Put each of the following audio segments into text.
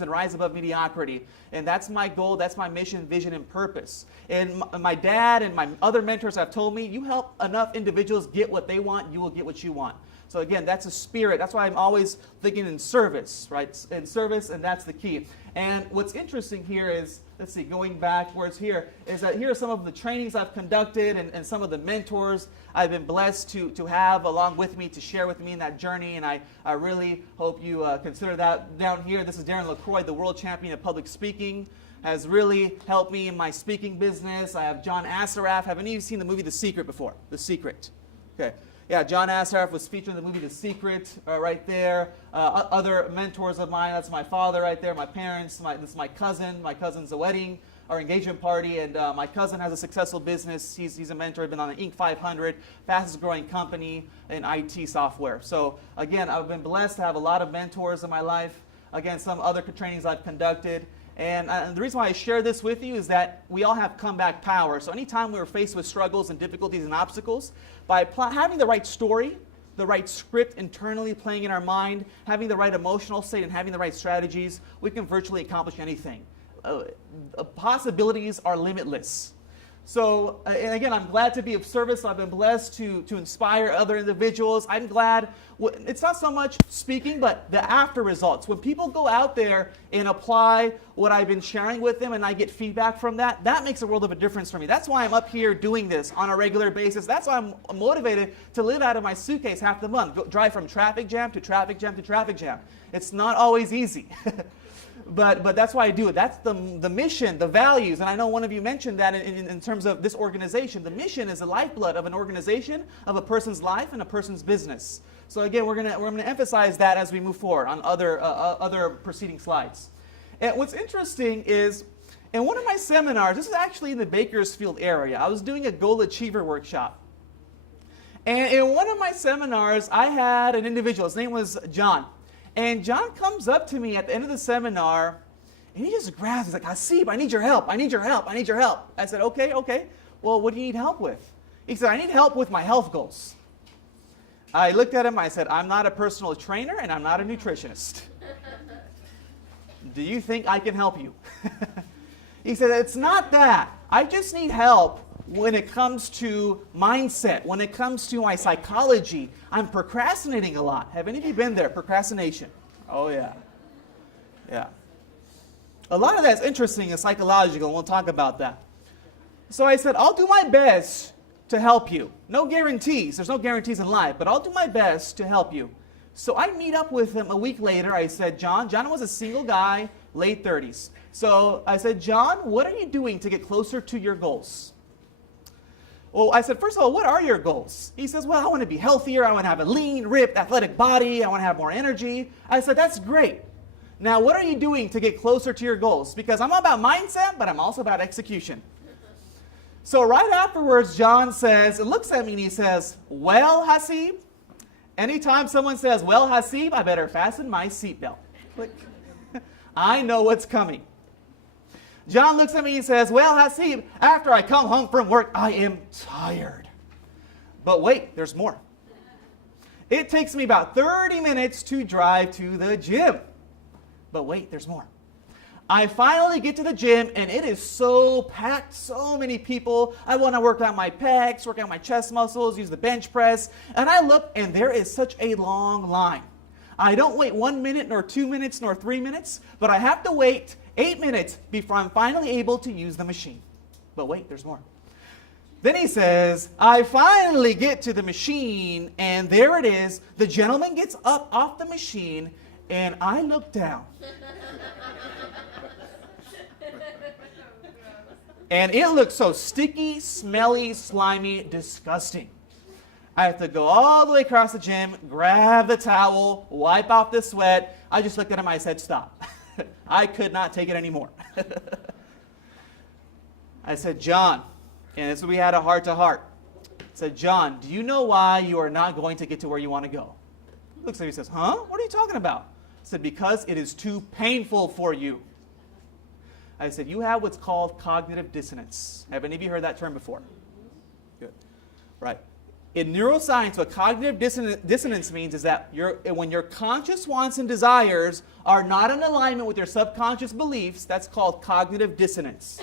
and rise above mediocrity. And that's my goal, that's my mission, vision, and purpose. And my dad and my other mentors have told me, you help enough individuals get what they want, you will get what you want. So again, that's a spirit. That's why I'm always thinking in service, right? In service, and that's the key. And what's interesting here is, let's see, going backwards here, is that here are some of the trainings I've conducted and some of the mentors I've been blessed to have along with me, to share with me in that journey. And I really hope you consider that down here. This is Darren LaCroix, the world champion of public speaking. Has really helped me in my speaking business. I have John Assaraf. Have any of you seen the movie The Secret before? The Secret. Okay. Yeah, John Assaraf was featured in the movie The Secret right there. Other mentors of mine, that's my father right there, my parents, this is my cousin. My cousin's a wedding, our engagement party, and my cousin has a successful business. He's a mentor, been on the Inc. 500, fastest growing company in IT software. So again, I've been blessed to have a lot of mentors in my life. Again, some other trainings I've conducted. And the reason why I share this with you is that we all have comeback power. So anytime we're faced with struggles and difficulties and obstacles, by having the right story, the right script internally playing in our mind, having the right emotional state, and having the right strategies, we can virtually accomplish anything. Possibilities are limitless. So, and again, I'm glad to be of service. I've been blessed to inspire other individuals. I'm glad, it's not so much speaking, but the after results. When people go out there and apply what I've been sharing with them and I get feedback from that, that makes a world of a difference for me. That's why I'm up here doing this on a regular basis. That's why I'm motivated to live out of my suitcase half the month, drive from traffic jam to traffic jam to traffic jam. It's not always easy. But that's why I do it. That's the mission, the values. And I know one of you mentioned that in terms of this organization. The mission is the lifeblood of an organization, of a person's life, and a person's business. So again, we're gonna emphasize that as we move forward on other preceding slides. And what's interesting is, in one of my seminars, this is actually in the Bakersfield area, I was doing a Goal Achiever workshop. And in one of my seminars, I had an individual. His name was John. And John comes up to me at the end of the seminar, and he just grabs, he's like, Hasib, I need your help, I need your help, I need your help. I said, okay, well, what do you need help with? He said, I need help with my health goals. I looked at him, I said, I'm not a personal trainer, and I'm not a nutritionist. Do you think I can help you? He said, it's not that. I just need help when it comes to mindset, when it comes to my psychology. I'm procrastinating a lot. Have any of you been there? Procrastination. Oh, yeah. Yeah. A lot of that's interesting and psychological, and we'll talk about that. So I said, I'll do my best to help you. No guarantees. There's no guarantees in life, but I'll do my best to help you. So I meet up with him a week later. I said, John was a single guy, late 30s. So I said, John, what are you doing to get closer to your goals? Well, I said, first of all, what are your goals? He says, well, I want to be healthier. I want to have a lean, ripped, athletic body. I want to have more energy. I said, that's great. Now, what are you doing to get closer to your goals? Because I'm all about mindset, but I'm also about execution. So right afterwards, John says, and looks at me and he says, well, Hasib, anytime someone says, well, Hasib, I better fasten my seatbelt. Click. I know what's coming. John looks at me and says, well, Hasib, after I come home from work, I am tired. But wait, there's more. It takes me about 30 minutes to drive to the gym. But wait, there's more. I finally get to the gym, and it is so packed, so many people. I want to work out my pecs, work out my chest muscles, use the bench press. And I look, and there is such a long line. I don't wait 1 minute, nor 2 minutes, nor 3 minutes, but I have to wait 8 minutes before I'm finally able to use the machine. But wait, there's more. Then he says, I finally get to the machine, and there it is. The gentleman gets up off the machine, and I look down. And it looks so sticky, smelly, slimy, disgusting. I have to go all the way across the gym, grab the towel, wipe off the sweat. I just looked at him, I said, stop. I could not take it anymore. I said, John, and this is when we had a heart-to-heart. I said, John, do you know why you are not going to get to where you want to go? He looks at me and says, huh? What are you talking about? I said, because it is too painful for you. I said, you have what's called cognitive dissonance. Have any of you heard that term before? Good. Right. In neuroscience, what cognitive dissonance means is that when your conscious wants and desires are not in alignment with your subconscious beliefs, that's called cognitive dissonance.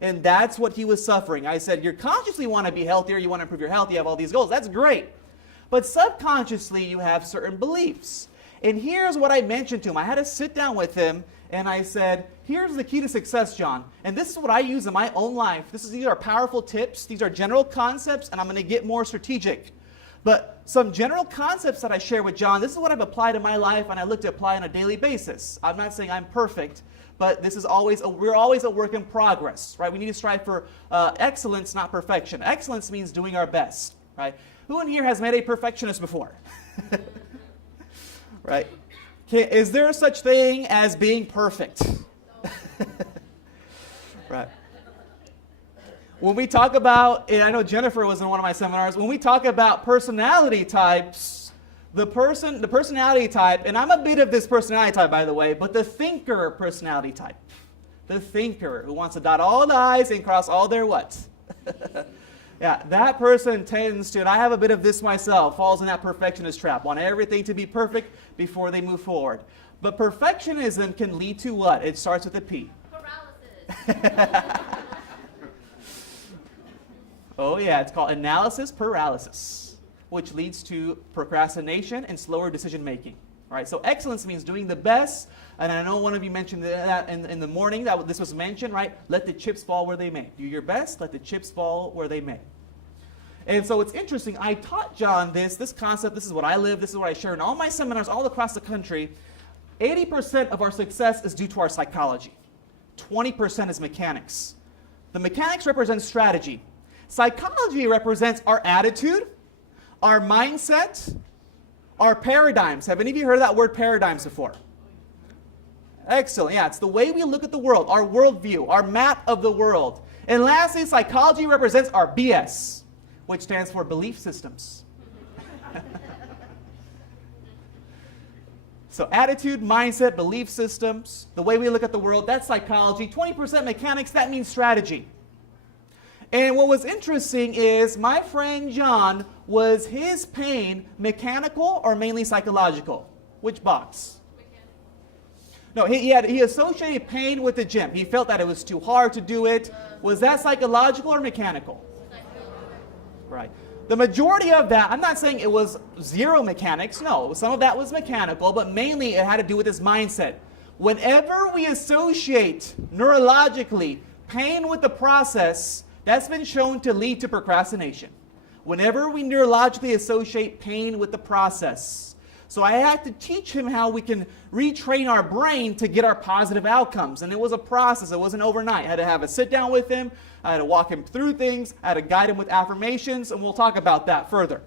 And that's what he was suffering. I said, you consciously want to be healthier, you want to improve your health, you have all these goals. That's great. But subconsciously, you have certain beliefs. And here's what I mentioned to him. I had to sit down with him, and I said, here's the key to success, John. And this is what I use in my own life. These are powerful tips. These are general concepts, and I'm going to get more strategic. But some general concepts that I share with John, this is what I've applied in my life, and I look to apply on a daily basis. I'm not saying I'm perfect, but this is we're always a work in progress, right? We need to strive for excellence, not perfection. Excellence means doing our best, right? Who in here has met a perfectionist before? Right? Is there such thing as being perfect? Right. When we talk about, and I know Jennifer was in one of my seminars, when we talk about personality types, the personality type, and I'm a bit of this personality type, by the way, but the thinker personality type. The thinker who wants to dot all the I's and cross all their what? Yeah, that person tends to, and I have a bit of this myself, falls in that perfectionist trap. Want everything to be perfect before they move forward. But perfectionism can lead to what? It starts with a P. Paralysis. Oh yeah, it's called analysis paralysis, which leads to procrastination and slower decision making. All right, so excellence means doing the best, and I know one of you mentioned that in the morning, that this was mentioned, right? Let the chips fall where they may. Do your best, let the chips fall where they may. And so it's interesting, I taught John this concept, this is what I live, this is what I share in all my seminars all across the country. 80% of our success is due to our psychology. 20% is mechanics. The mechanics represents strategy. Psychology represents our attitude, our mindset, our paradigms. Have any of you heard of that word paradigms before? Excellent. Yeah, it's the way we look at the world, our worldview, our map of the world. And lastly, psychology represents our BS, which stands for belief systems. So attitude, mindset, belief systems, the way we look at the world, that's psychology. 20% mechanics, that means strategy. And what was interesting is my friend John, was his pain mechanical or mainly psychological? Which box? Mechanical. No, he associated pain with the gym. He felt that it was too hard to do it. Was that psychological or mechanical? Right. The majority of that, I'm not saying it was zero mechanics. No, some of that was mechanical, but mainly it had to do with his mindset. Whenever we associate neurologically pain with the process, that's been shown to lead to procrastination. Whenever we neurologically associate pain with the process. So I had to teach him how we can retrain our brain to get our positive outcomes. And it was a process. It wasn't overnight. I had to have a sit down with him. I had to walk him through things. I had to guide him with affirmations. And we'll talk about that further.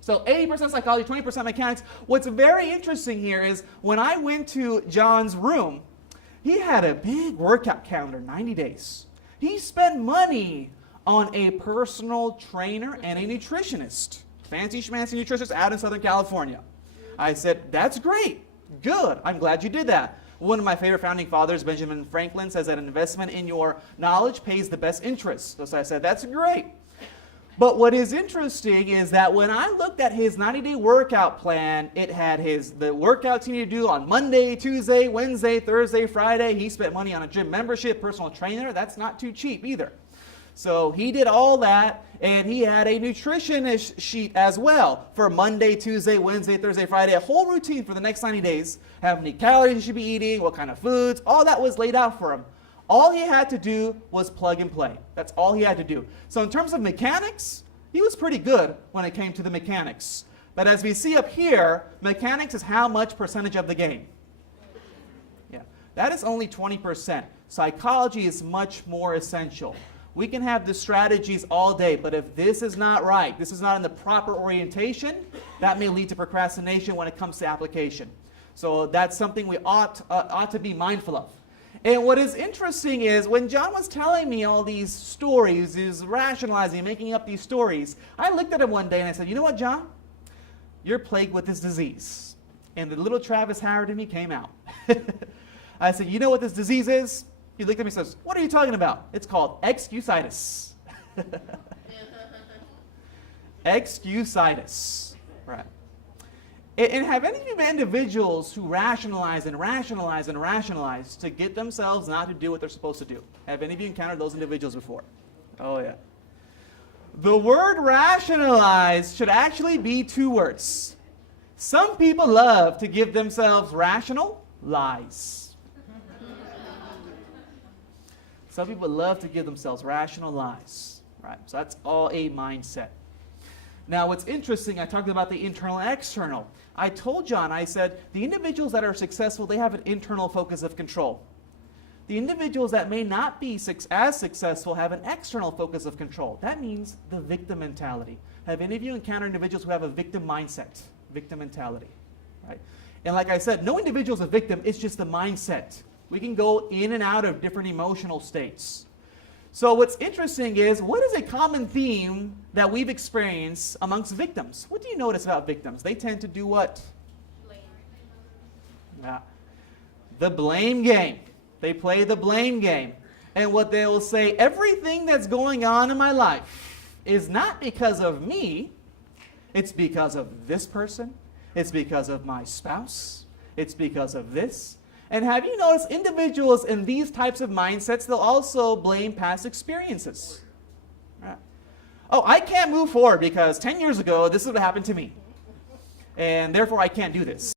So 80% psychology, 20% mechanics. What's very interesting here is when I went to John's room, he had a big workout calendar, 90 days. He spent money on a personal trainer and a nutritionist. Fancy schmancy nutritionist out in Southern California. I said, that's great. Good. I'm glad you did that. One of my favorite founding fathers, Benjamin Franklin, says that an investment in your knowledge pays the best interest. So I said, that's great. But what is interesting is that when I looked at his 90-day workout plan, it had the workouts he needed to do on Monday, Tuesday, Wednesday, Thursday, Friday. He spent money on a gym membership, personal trainer. That's not too cheap either. So he did all that, and he had a nutritionist sheet as well for Monday, Tuesday, Wednesday, Thursday, Friday, a whole routine for the next 90 days, how many calories he should be eating, what kind of foods, all that was laid out for him. All he had to do was plug and play. That's all he had to do. So in terms of mechanics, he was pretty good when it came to the mechanics. But as we see up here, mechanics is how much percentage of the game? Yeah, that is only 20%. Psychology is much more essential. We can have the strategies all day, but if this is not right, this is not in the proper orientation, that may lead to procrastination when it comes to application. So that's something we ought to be mindful of. And what is interesting is when John was telling me all these stories, he was rationalizing, making up these stories, I looked at him one day and I said, you know what, John? You're plagued with this disease. And the little Travis Howard in me came out. I said, you know what this disease is? He looked at me and says, what are you talking about? It's called excusitis. Excusitis. Right. And have any of you been individuals who rationalize and rationalize and rationalize to get themselves not to do what they're supposed to do? Have any of you encountered those individuals before? Oh, yeah. The word rationalize should actually be 2 words. Some people love to give themselves rational lies. Some people love to give themselves rational lies. Right? So that's all a mindset. Now, what's interesting, I talked about the internal and external. I told John, I said, the individuals that are successful, they have an internal focus of control. The individuals that may not be as successful have an external focus of control. That means the victim mentality. Have any of you encountered individuals who have a victim mindset, victim mentality? Right? And like I said, no individual is a victim, it's just the mindset. We can go in and out of different emotional states. So what's interesting is, what is a common theme that we've experienced amongst victims? What do you notice about victims? They tend to do what? Blame. Yeah. The blame game. They play the blame game. And what they will say, everything that's going on in my life is not because of me. It's because of this person. It's because of my spouse. It's because of this. And have you noticed individuals in these types of mindsets, they'll also blame past experiences. Right. Oh, I can't move forward because 10 years ago, this would have happened to me. And therefore, I can't do this.